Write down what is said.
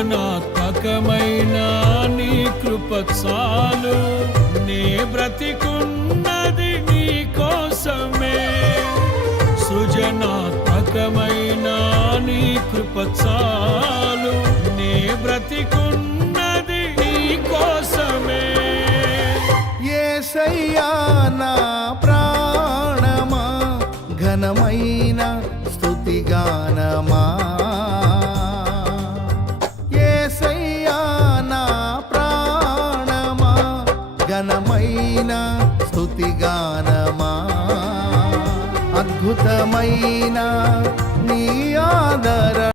సృజనాత్మకమైన నీ కృప చాలు, నే బ్రతికున్నది నీ కోసమే. సృజనాత్మకమైన నీ కృప చాలు, నే బ్రతికున్నది నీ కోసమే. యేసయ్యా నా ప్రాణమా, ఘనమైన స్తుతిగానమా. యేసయ్యా నా ప్రాణమా, ఘనమైన స్తుతిగానమా. అద్భుతమైన